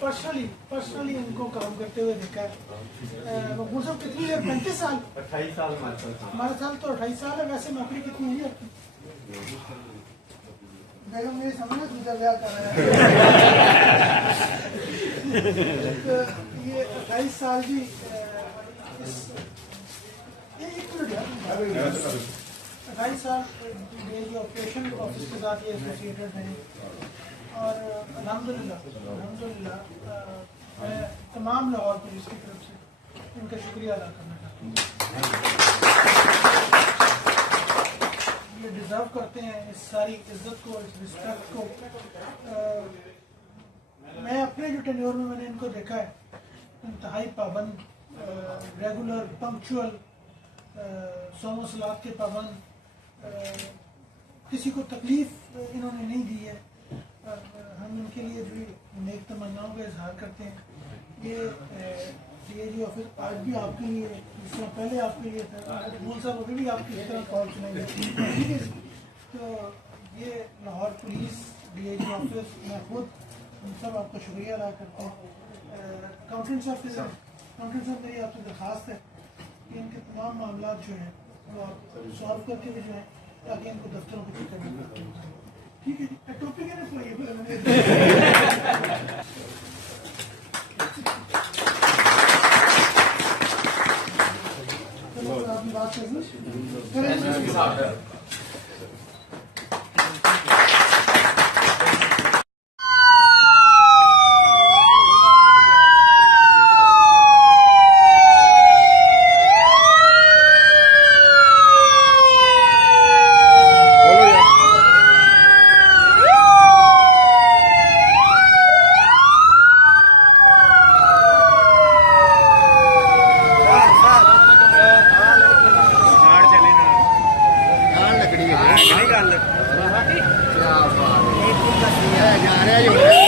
Personally उनको काम करते हुए देखा है। मकबूल साहब कितनी देर, 35 साल 28 साल हमारे साल तो 28 साल है। वैसे नौकरी कितनी हुई आपकी? बेगम मेरी समझ दूसरा ब्याह कर रहा है। तो ये 28 साल भी 28 साल ये जो ऑपरेशन ऑफिस के साथ ये एसोसिएटेड हैं और अल्हम्दुलिल्लाह मैं तमाम लाहौर पुलिस की तरफ से इनका शुक्रिया अदा करना चाहता हूँ। ये डिज़र्व करते हैं इस सारी इज्जत को, इस रिस्पेक्ट को। मैं अपने जो टेन्योर में मैंने इनको देखा है, इंतहाई पाबंद, रेगुलर, पंक्चुअल, सोमो सलात के पाबंद, किसी को तकलीफ इन्होंने नहीं दी है। हम इनके लिए भी नेक तमन्नाओं का इजहार करते हैं। ये डीएजी ऑफिस आज भी आपके लिए, जिस तरह पहले आपके लिए था, मकबूल साहब अभी भी आपकी इस तरह कॉल सुनेंगे, ठीक है। तो ये लाहौर पुलिस, डीएजी ऑफिस, मैं खुद हम सब आपका शुक्रिया अदा करते हैं। काउंटेंट साहब के साथ, काउंटेंट साहब मेरी आपसे दरख्वास्त है कि इनके तमाम मामला जो हैं वो आप सॉल्व करके भी जो है, ताकि इनको दफ्तरों को चक्कर नहीं लगते। ठीक है जी, टॉपिक है ना कोई चलो आपकी बात करें। जा रहा है